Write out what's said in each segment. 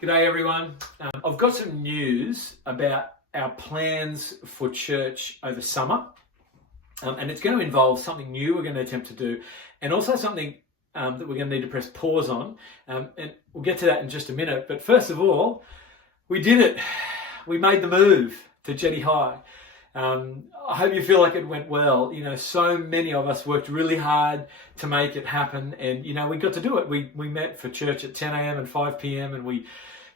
G'day everyone. I've got some news about our plans for church over summer, and it's going to involve something new we're going to attempt to do, and also something that we're going to need to press pause on, and we'll get to that in just a minute. But first of all, we did it. We made the move to Jetty High. I hope you feel like it went well. You know, so many of us worked really hard to make it happen, and we got to do it. We met for church at 10 a.m. and 5 p.m. and we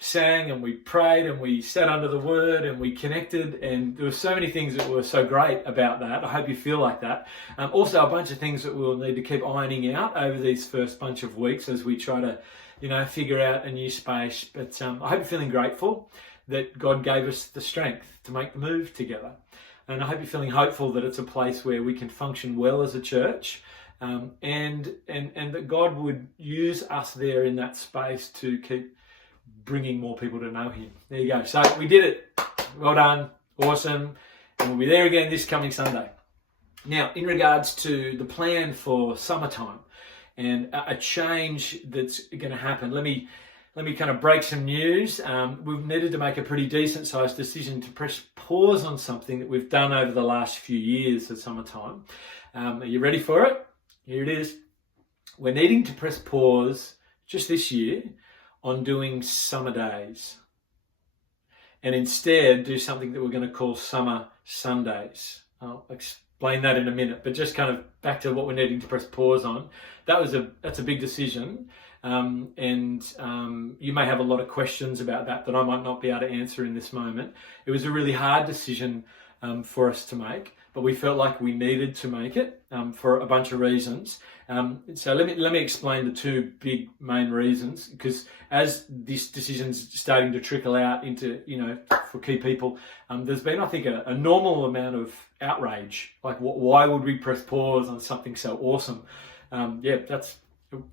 sang and we prayed and we sat under the word and we connected, and there were so many things that were so great about that. I hope you feel like that. Also a bunch of things that we'll need to keep ironing out over these first bunch of weeks as we try to figure out a new space. But I hope you're feeling grateful that God gave us the strength to make the move together. And I hope you're feeling hopeful that it's a place where we can function well as a church, and that God would use us there in that space to keep bringing more people to know Him. There you go. So we did it. Well done. Awesome. And we'll be there again this coming Sunday. Now, in regards to the plan for summertime and a change that's going to happen, let me kind of break some news. We've needed to make a pretty decent sized decision to press pause on something that we've done over the last few years at summertime. Are you ready for it? Here it is. We're needing to press pause just this year on doing Summerdays, and instead do something that we're going to call SummerSundays. I'll explain that in a minute, but just kind of back to what we're needing to press pause on. That's a big decision. And you may have a lot of questions about that I might not be able to answer in this moment. It was a really hard decision for us to make, but we felt like we needed to make it for a bunch of reasons. So let me explain the two big main reasons, because as this decision's starting to trickle out into, for key people, there's been, I think, a normal amount of outrage. Like, why would we press pause on something so awesome?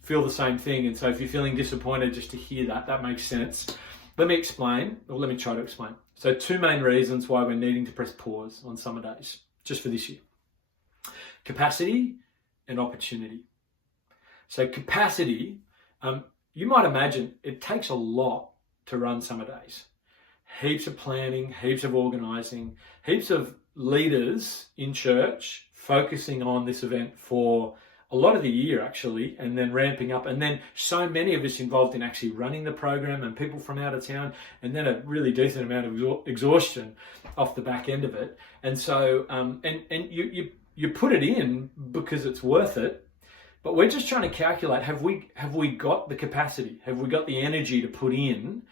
Feel the same thing. And so if you're feeling disappointed just to hear that makes sense. Let me try to explain. So two main reasons why we're needing to press pause on Summerdays, just for this year. Capacity and opportunity. So capacity, you might imagine it takes a lot to run Summerdays. Heaps of planning, heaps of organising, heaps of leaders in church focusing on this event for a lot of the year, actually, and then ramping up, and then so many of us involved in actually running the program, and people from out of town, and then a really decent amount of exhaustion off the back end of it. And so, you put it in because it's worth it, but we're just trying to calculate: have we got the capacity? Have we got the energy to put in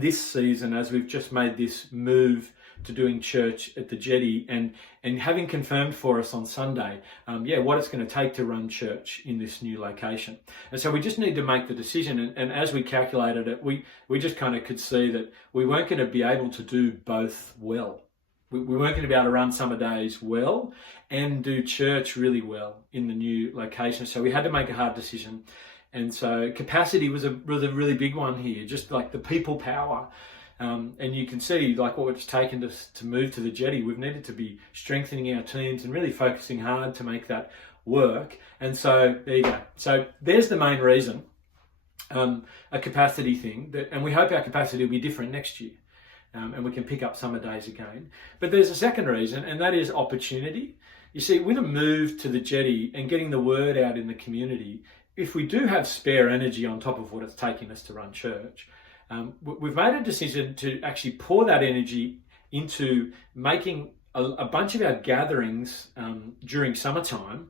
this season, as we've just made this move to doing church at the Jetty, and having confirmed for us on Sunday, what it's going to take to run church in this new location. And so we just need to make the decision. And as we calculated it, we just kind of could see that we weren't going to be able to do both well. We weren't going to be able to run Summerdays well and do church really well in the new location. So we had to make a hard decision. And so capacity was a really big one here, just like the people power. And you can see like what it's taken to move to the Jetty. We've needed to be strengthening our teams and really focusing hard to make that work. And so there you go. So there's the main reason, a capacity thing, and we hope our capacity will be different next year, and we can pick up Summerdays again. But there's a second reason, and that is opportunity. You see, with a move to the Jetty and getting the word out in the community, if we do have spare energy on top of what it's taking us to run church, we've made a decision to actually pour that energy into making a bunch of our gatherings during summertime,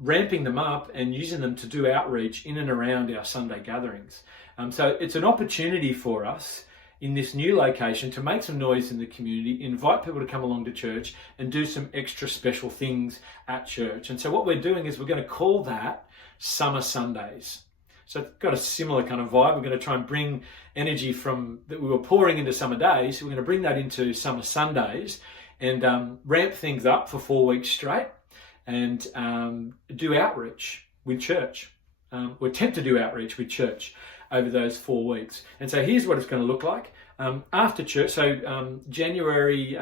ramping them up and using them to do outreach in and around our Sunday gatherings. So it's an opportunity for us in this new location to make some noise in the community, invite people to come along to church and do some extra special things at church. And so what we're doing is we're going to call that SummerSundays. So it's got a similar kind of vibe. We're going to try and bring energy from that we were pouring into Summerdays. We're going to bring that into SummerSundays and ramp things up for 4 weeks straight and do outreach with church. We're attempt to do outreach with church over those 4 weeks. And so here's what it's going to look like. After church, so January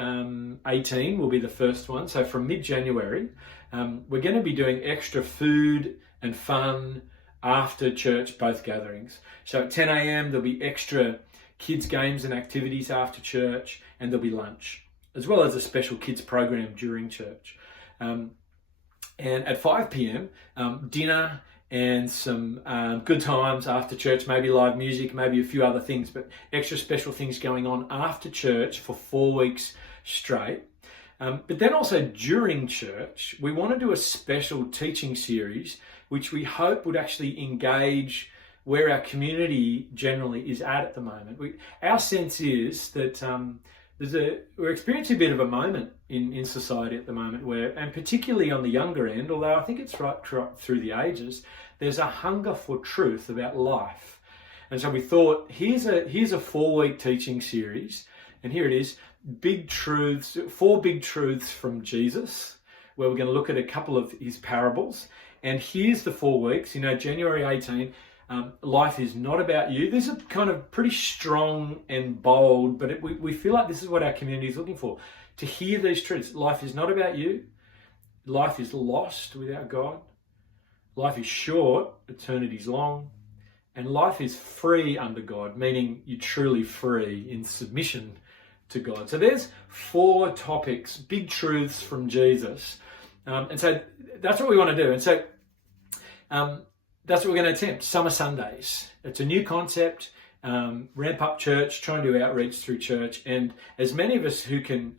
18 will be the first one. So from mid-January, we're going to be doing extra food and fun after church, both gatherings. So at 10 a.m. there'll be extra kids games and activities after church, and there'll be lunch, as well as a special kids program during church. And at 5 p.m, dinner and some good times after church, maybe live music, maybe a few other things, but extra special things going on after church for 4 weeks straight. But then also during church, we want to do a special teaching series, which we hope would actually engage where our community generally is at the moment. Our sense is that we're experiencing a bit of a moment in society at the moment where, and particularly on the younger end, although I think it's right through the ages, there's a hunger for truth about life. And so we thought, here's a 4-week teaching series, and here it is, 4 big truths from Jesus, where we're going to look at a couple of his parables. And here's the 4 weeks, January 18, life is not about you. These are kind of pretty strong and bold, but we feel like this is what our community is looking for. To hear these truths. Life is not about you. Life is lost without God. Life is short, eternity's long. And life is free under God, meaning you're truly free in submission to God. So there's 4 topics, big truths from Jesus. And so that's what we want to do. And so that's what we're going to attempt, Summer Sundays. It's a new concept, ramp up church, try and do outreach through church. And as many of us who can,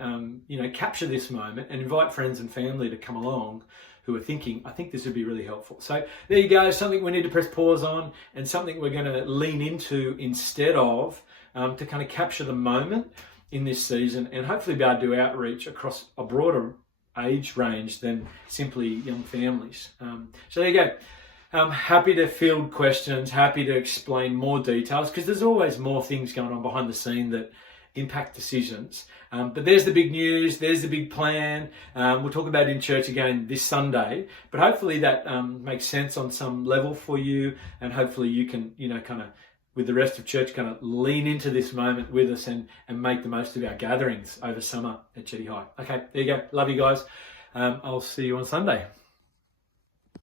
capture this moment and invite friends and family to come along who are thinking, I think this would be really helpful. So there you go, something we need to press pause on and something we're going to lean into instead of to kind of capture the moment in this season and hopefully be able to do outreach across a broader age range than simply young families. So there you go. I'm happy to field questions, happy to explain more details, because there's always more things going on behind the scene that impact decisions. But there's the big news, there's the big plan. We'll talk about it in church again this Sunday, but hopefully that makes sense on some level for you, and hopefully you can, kind of, with the rest of church, kind of lean into this moment with us and make the most of our gatherings over summer at Chetty High. Okay, there you go. Love you guys. I'll see you on Sunday.